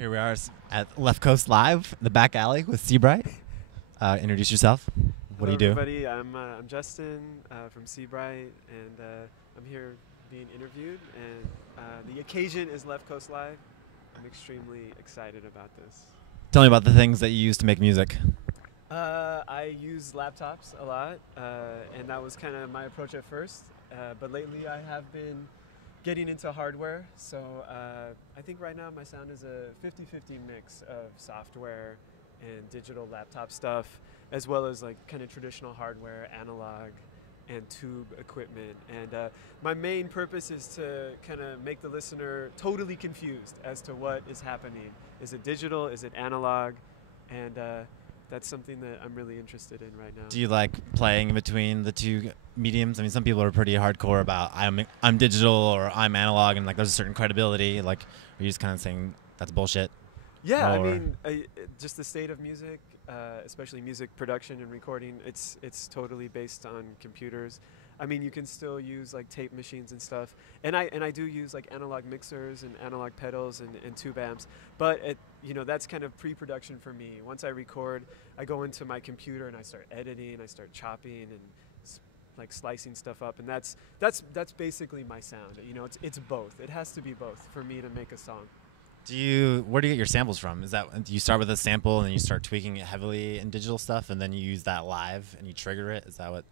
Here we are at Left Coast Live, the back alley with Seabright. Introduce yourself. What do you do? Hello, everybody. I'm Justin from Seabright, and I'm here being interviewed. And the occasion is Left Coast Live. I'm extremely excited about this. Tell me about the things that you use to make music. I use laptops a lot, and that was kind of my approach at first. But lately, I have been getting into hardware. So I think right now my sound is a 50-50 mix of software and digital laptop stuff, as well as like kind of traditional hardware, analog, and tube equipment. And my main purpose is to kind of make the listener totally confused as to what is happening. Is it digital? Is it analog? And that's something that I'm really interested in right now. Do you like playing in between the two mediums? I mean, some people are pretty hardcore about I'm digital or I'm analog, and like there's a certain credibility. Like, are you just kind of saying that's bullshit? Yeah, or I mean, just the state of music, especially music production and recording, it's totally based on computers. I mean, you can still use like tape machines and stuff, and I do use like analog mixers and analog pedals and tube amps, but that's kind of pre-production for me. Once I record, I go into my computer and I start editing, I start chopping and like slicing stuff up, and that's basically my sound. It's both. It has to be both for me to make a song. Where do you get your samples from? Is that, do you start with a sample and then you start tweaking it heavily in digital stuff, and then you use that live and you trigger it? Is that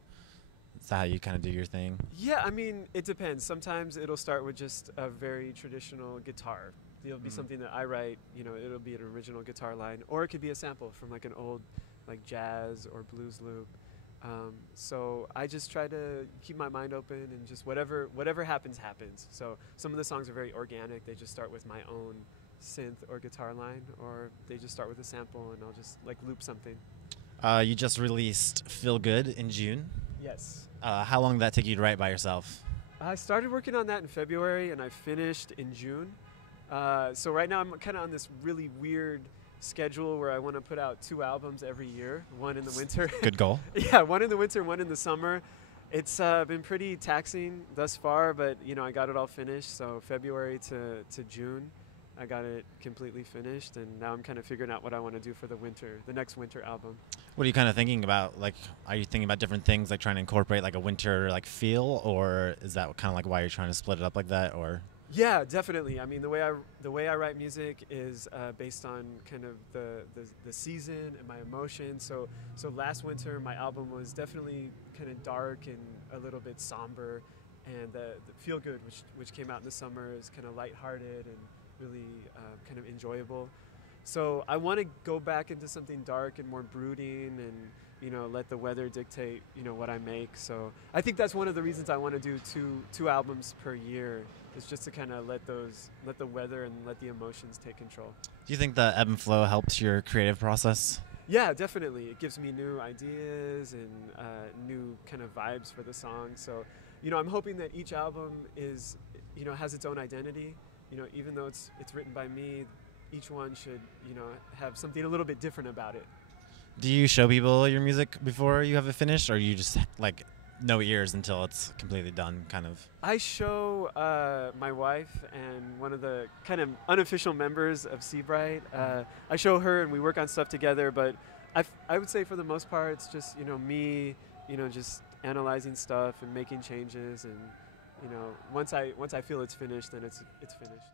how you kind of do your thing? Yeah, I mean, it depends. Sometimes it'll start with just a very traditional guitar. It'll be something that I write, it'll be an original guitar line, or it could be a sample from like an old like jazz or blues loop. So I just try to keep my mind open, and just whatever happens. So some of the songs are very organic. They just start with my own synth or guitar line, or they just start with a sample and I'll just like loop something. You just released Feel Good in June. Yes. How long did that take you to write by yourself? I started working on that in February and I finished in June. So right now I'm kind of on this really weird schedule where I want to put out 2 albums every year, one in the winter. Good goal. Yeah, one in the winter, one in the summer. It's been pretty taxing thus far, but I got it all finished. So February to June, I got it completely finished, and now I'm kind of figuring out what I want to do for the next winter album. What are you kind of thinking about? Like, are you thinking about different things, like trying to incorporate like a winter like feel, or is that kind of like why you're trying to split it up like that, or? Yeah, definitely. I mean, the way I write music is based on kind of the season and my emotions. So last winter, my album was definitely kind of dark and a little bit somber, and the Feel Good, which came out in the summer, is kind of lighthearted and really kind of enjoyable. So I want to go back into something dark and more brooding, and let the weather dictate what I make. So I think that's one of the reasons I want to do two albums per year, is just to kind of let the weather and let the emotions take control. Do you think the ebb and flow helps your creative process? Yeah, definitely. It gives me new ideas and new kind of vibes for the song. So I'm hoping that each album has its own identity. Even though it's written by me, each one should have something a little bit different about it. Do you show people your music before you have it finished, or you just like no ears until it's completely done, kind of? I show my wife and one of the kind of unofficial members of Seabright. I show her and we work on stuff together, but I would say for the most part it's just me just analyzing stuff and making changes, and once I feel it's finished, then it's finished.